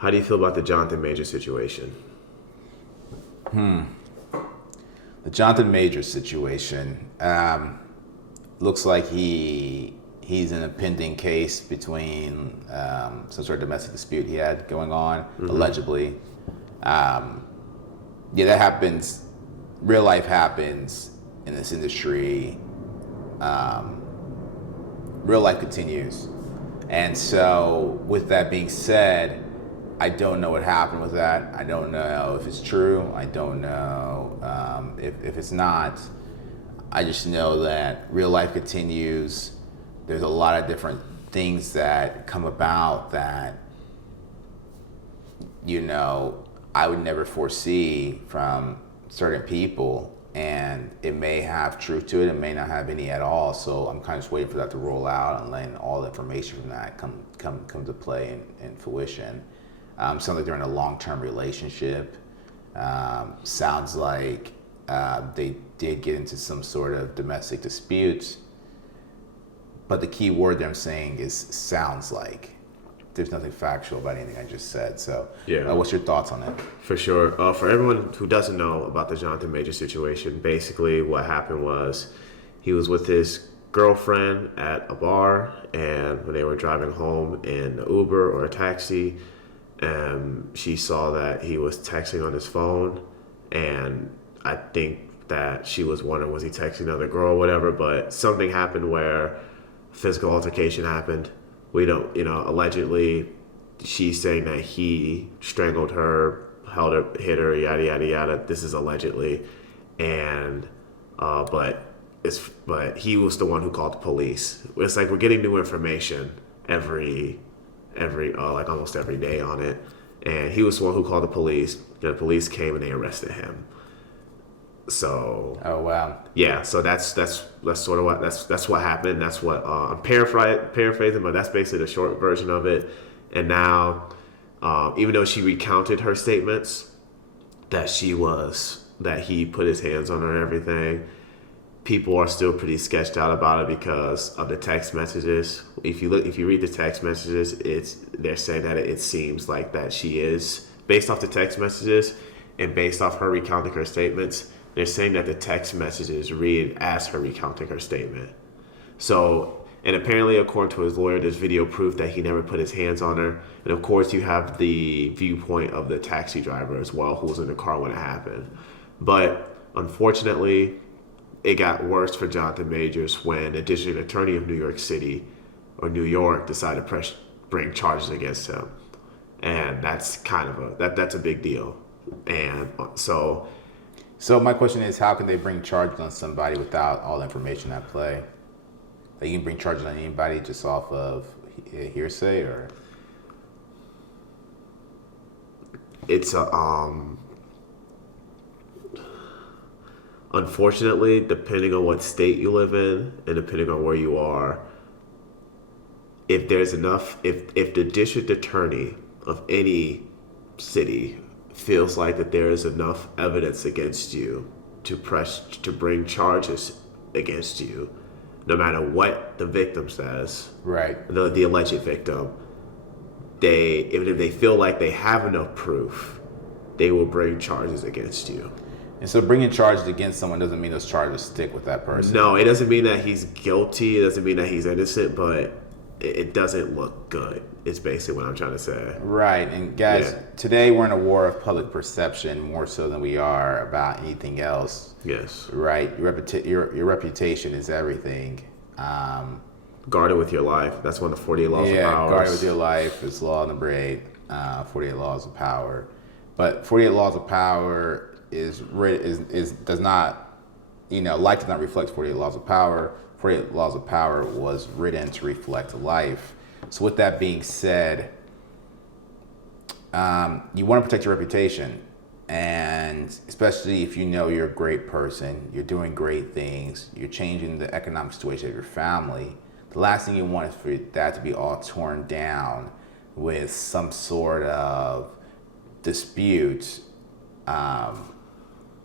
How do you feel about the Jonathan Major situation? The Jonathan Major situation looks like he's in a pending case between some sort of domestic dispute he had going on, allegedly. Yeah, that happens. Real life happens in this industry. Real life continues. And so, with that being said, I don't know what happened with that. I don't know if it's true. I don't know if it's not. I just know that real life continues. There's a lot of different things that come about that, I would never foresee from certain people. And it may have truth to it, it may not have any at all. So I'm kind of just waiting for that to roll out and letting all the information from that come to play and fruition. Sounds like they're in a long-term relationship. Sounds like they did get into some sort of domestic dispute. But the key word that I'm saying is sounds like. There's nothing factual about anything I just said. So, Yeah. What's your thoughts on it? For sure. For everyone who doesn't know about the Jonathan Major situation, basically what happened was he was with his girlfriend at a bar, and when they were driving home in an Uber or a taxi, she saw that he was texting on his phone, and I think that she was wondering, was he texting another girl or whatever, but something happened where physical altercation happened. We don't, allegedly she's saying that he strangled her, held her, hit her, yada, yada, yada. This is allegedly. And, but he was the one who called the police. It's like we're getting new information every like almost every day on it. And he was the one who called the police. The police came and they arrested him. So. Oh wow. Yeah. So that's sort of what that's what happened. That's what I'm paraphrasing, but that's basically the short version of it. And now, even though she recounted her statements that he put his hands on her and everything, people are still pretty sketched out about it because of the text messages. If you read the text messages, they're saying that it seems like that she is, based off the text messages and based off her recounting her statements, they're saying that the text messages read as her recounting her statement. So, and apparently according to his lawyer, there's video proof that he never put his hands on her. And of course you have the viewpoint of the taxi driver as well, who was in the car when it happened. But unfortunately, it got worse for Jonathan Majors when the district attorney of New York City or New York decided to bring charges against him. And that's kind of that's a big deal. And so my question is, how can they bring charges on somebody without all the information at play? Like, you can bring charges on anybody just off of hearsay, or? It's unfortunately, depending on what state you live in and depending on where you are, if the district attorney of any city feels like that there is enough evidence against you to bring charges against you, no matter what the victim says, right? The alleged victim, even if they feel like they have enough proof, they will bring charges against you. And so bringing charges against someone doesn't mean those charges stick with that person. No, it doesn't mean that he's guilty. It doesn't mean that he's innocent, but it doesn't look good. It's basically what I'm trying to say. Right. And guys, Today we're in a war of public perception more so than we are about anything else. Yes. Right. Your reputation is everything. Guard it with your life. That's one of the 48 laws of power. Yeah, guard it with your life is law number 8, 48 laws of power. But 48 laws of power does not, life does not reflect 48 laws of power. 48 laws of power was written to reflect life. So with that being said, you want to protect your reputation, and especially if you know you're a great person, you're doing great things, you're changing the economic situation of your family. The last thing you want is for that to be all torn down with some sort of dispute,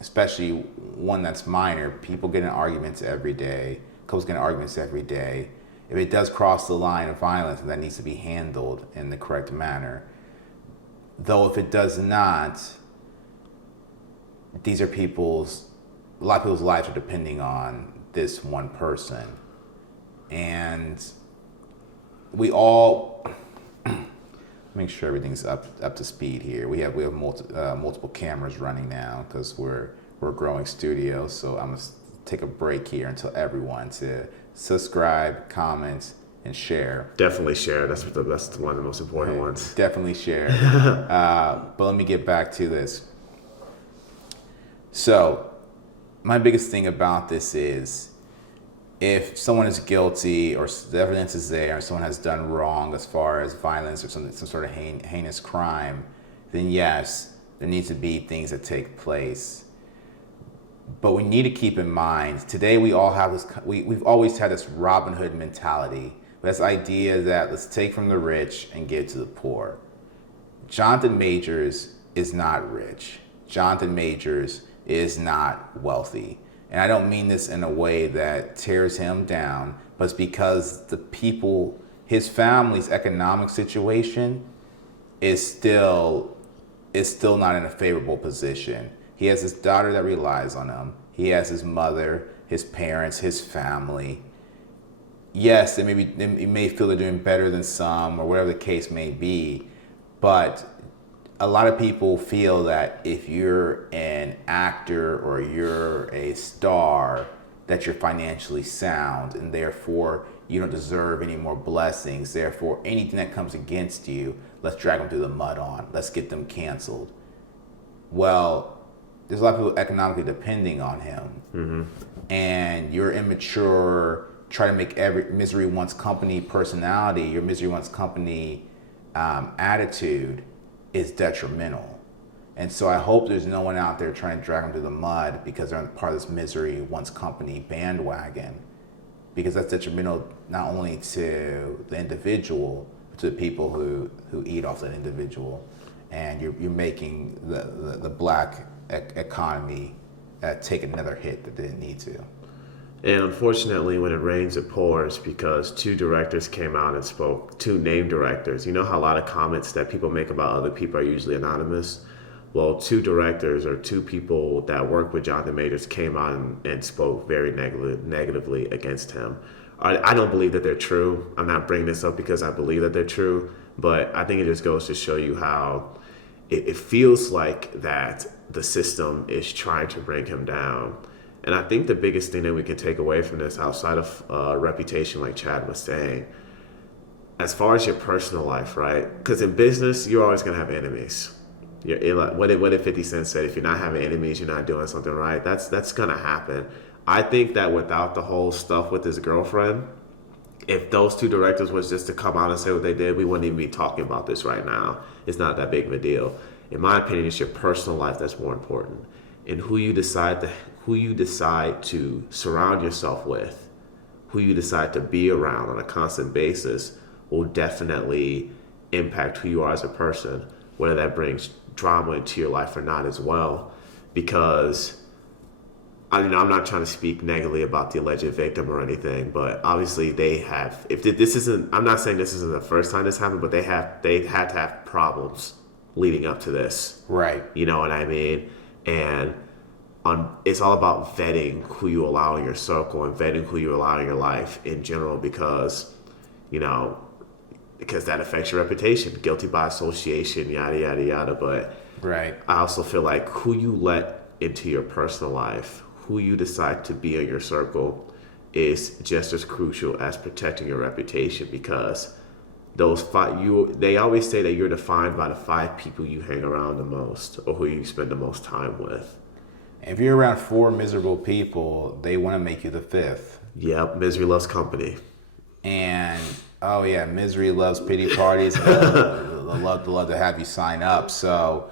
especially one that's minor. People get in arguments every day. Couples get in arguments every day. If it does cross the line of violence, that needs to be handled in the correct manner. Though if it does not, these are a lot of people's lives are depending on this one person. And we all make sure everything's up to speed here. We have multiple cameras running now because we're a growing studio. So I'm gonna take a break here and tell everyone to subscribe, comment, and share. Definitely share. That's one of the most important ones. Definitely share. But let me get back to this. So my biggest thing about this is, if someone is guilty or the evidence is there and someone has done wrong as far as violence or some sort of heinous crime, then yes, there needs to be things that take place. But we need to keep in mind, today we all have this, we've always had this Robin Hood mentality. This idea that let's take from the rich and give to the poor. Jonathon Majors is not rich. Jonathon Majors is not wealthy. And I don't mean this in a way that tears him down, but it's because the people, his family's economic situation is still not in a favorable position. He has his daughter that relies on him. He has his mother, his parents, his family. Yes, they may feel they're doing better than some or whatever the case may be, but a lot of people feel that if you're an actor or you're a star, that you're financially sound and therefore you don't deserve any more blessings. Therefore, anything that comes against you, let's drag them through the mud on. Let's get them canceled. Well, there's a lot of people economically depending on him. Mm-hmm. And your immature, try to make every misery wants company personality, your misery wants company attitude is detrimental. And so I hope there's no one out there trying to drag them through the mud because they're part of this misery wants company bandwagon, because that's detrimental not only to the individual, but to the people who eat off that individual. And you're making the black economy take another hit that they didn't need to. And unfortunately, when it rains, it pours, because two directors came out and spoke, two named directors. You know how a lot of comments that people make about other people are usually anonymous? Well, two directors or two people that work with Jonathon Majors came out and spoke very negatively against him. I don't believe that they're true. I'm not bringing this up because I believe that they're true, but I think it just goes to show you how it feels like that the system is trying to bring him down. And I think the biggest thing that we can take away from this, outside of reputation, like Chad was saying, as far as your personal life, right? Because in business, you're always going to have enemies. What did 50 Cent say? If you're not having enemies, you're not doing something right. That's going to happen. I think that without the whole stuff with his girlfriend, if those two directors was just to come out and say what they did, we wouldn't even be talking about this right now. It's not that big of a deal. In my opinion, it's your personal life that's more important. And who you decide to surround yourself with, who you decide to be around on a constant basis, will definitely impact who you are as a person, whether that brings drama into your life or not as well. Because I'm not trying to speak negatively about the alleged victim or anything, but obviously they have, I'm not saying this isn't the first time this happened, but they've had to have problems leading up to this. Right. You know what I mean? And it's all about vetting who you allow in your circle and vetting who you allow in your life in general, because that affects your reputation. Guilty by association, yada, yada, yada. But right. I also feel like who you let into your personal life, who you decide to be in your circle, is just as crucial as protecting your reputation, because they always say that you're defined by the 5 people you hang around the most or who you spend the most time with. If you're around 4 miserable people, they want to make you the 5th. Yep, misery loves company. And oh yeah, misery loves pity parties. They'll love to have you sign up. So,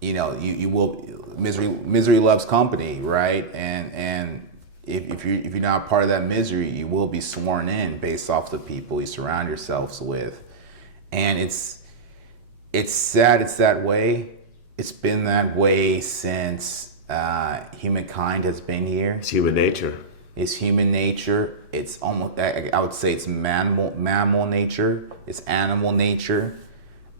you will misery loves company, right? And if you're not part of that misery, you will be sworn in based off the people you surround yourselves with. And it's sad it's that way. It's been that way since humankind has been here. It's human nature. It's human nature. It's almost, I would say it's mammal nature. It's animal nature.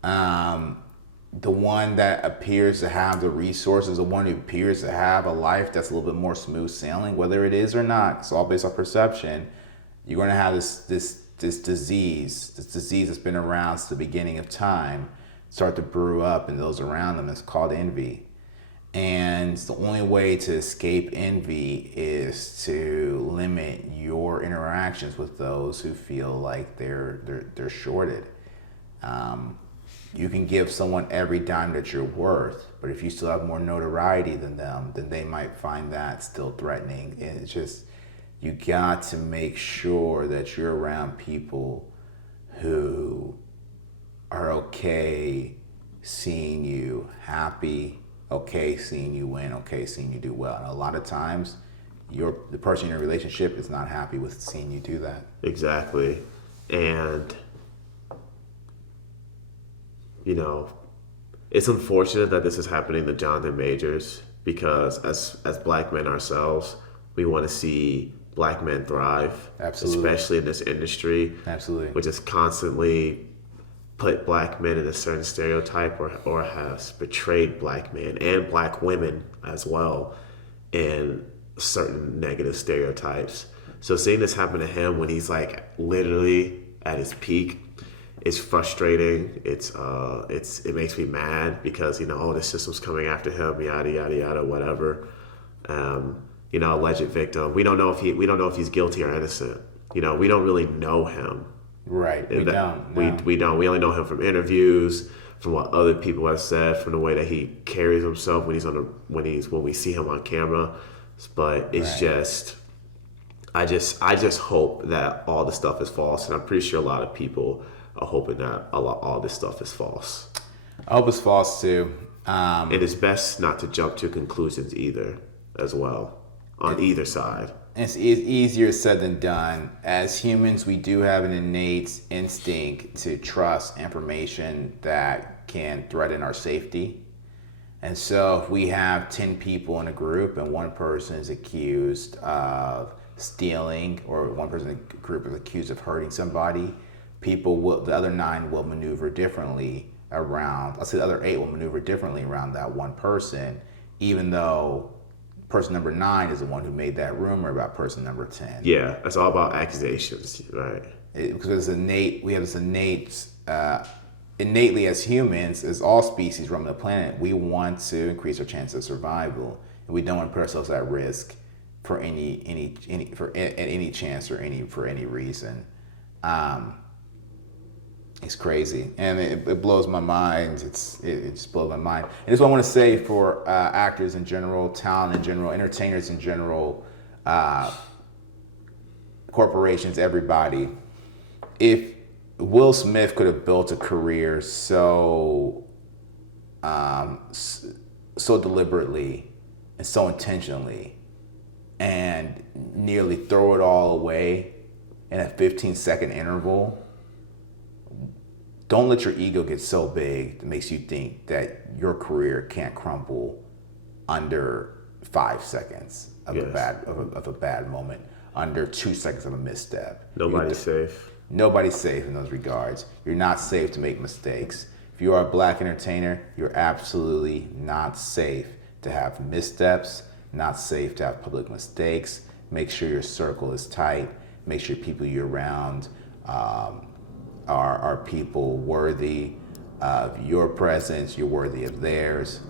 The one that appears to have the resources, the one who appears to have a life that's a little bit more smooth sailing, whether it is or not, it's all based on perception. You're going to have this disease that's been around since the beginning of time, start to brew up in those around them. It's called envy. And the only way to escape envy is to limit your interactions with those who feel like they're shorted. You can give someone every dime that you're worth, but if you still have more notoriety than them, then they might find that still threatening. And it's just, you got to make sure that you're around people who are okay seeing you happy, okay seeing you win, okay seeing you do well. And a lot of times, the person in your relationship is not happy with seeing you do that. Exactly. And it's unfortunate that this is happening to Jonathan Majors, because as black men ourselves, we want to see black men thrive. Absolutely. Especially in this industry. Absolutely. Which has constantly put black men in a certain stereotype, or has betrayed black men and black women as well in certain negative stereotypes. So seeing this happen to him when he's like literally at his peak, it's frustrating. It makes me mad, because the system's coming after him, yada yada yada, whatever. Alleged victim. We don't know if he's guilty or innocent. We don't really know him. Right. We don't. No. We don't. We only know him from interviews, from what other people have said, from the way that he carries himself when we see him on camera. But it's right. just, I just hope that all the stuff is false, and I'm pretty sure a lot of people are hoping that all this stuff is false. I hope it's false too. And it's best not to jump to conclusions either, as well, on either side. It's easier said than done. As humans, we do have an innate instinct to trust information that can threaten our safety. And so if we have 10 people in a group and one person is accused of stealing, or one person in the group is accused of hurting somebody, the other 9 will maneuver differently around, let's say the other 8 will maneuver differently around that one person, even though person number 9 is the one who made that rumor about person number 10. Yeah, it's all about accusations, right? Because we have this innately as humans, as all species roaming the planet, we want to increase our chance of survival, and we don't want to put ourselves at risk for any chance or for any reason. It's crazy, and it blows my mind. It just blows my mind. And this is what I want to say for actors in general, talent in general, entertainers in general, corporations, everybody. If Will Smith could have built a career so deliberately and so intentionally, and nearly throw it all away in a 15-second interval, don't let your ego get so big that makes you think that your career can't crumble under 5 seconds of a bad moment, under 2 seconds of a misstep. Nobody's safe. Nobody's safe in those regards. You're not safe to make mistakes. If you are a black entertainer, you're absolutely not safe to have missteps, not safe to have public mistakes. Make sure your circle is tight. Make sure people you're around are people worthy of your presence, you're worthy of theirs.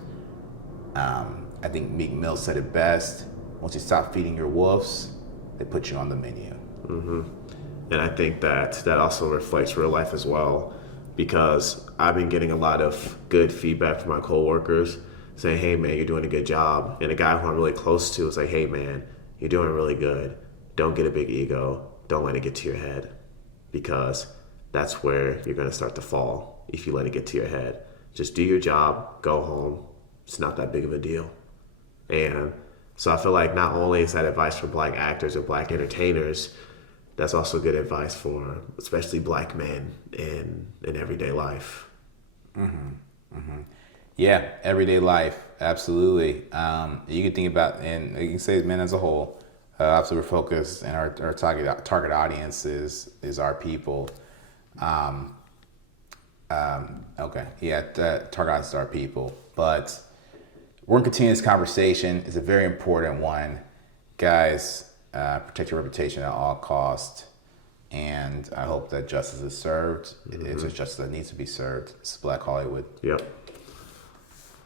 I think Meek Mill said it best. Once you stop feeding your wolves, they put you on the menu. Mm-hmm. And I think that also reflects real life as well, because I've been getting a lot of good feedback from my coworkers saying, hey man, you're doing a good job. And a guy who I'm really close to is like, hey man, you're doing really good. Don't get a big ego. Don't let it get to your head, because that's where you're going to start to fall if you let it get to your head. Just do your job, go home. It's not that big of a deal. And so I feel like not only is that advice for black actors or black entertainers, that's also good advice for especially black men in everyday life. Mm-hmm. Mm-hmm. Yeah, everyday life, absolutely. You can think about, and you can say men as a whole, So we're focused, and our target audience is our people. Okay, yeah, the target audience is our people. But we're gonna continue this conversation. It's a very important one, guys. Protect your reputation at all costs, and I hope that justice is served. It's just justice that needs to be served. It's Black Hollywood. Yep.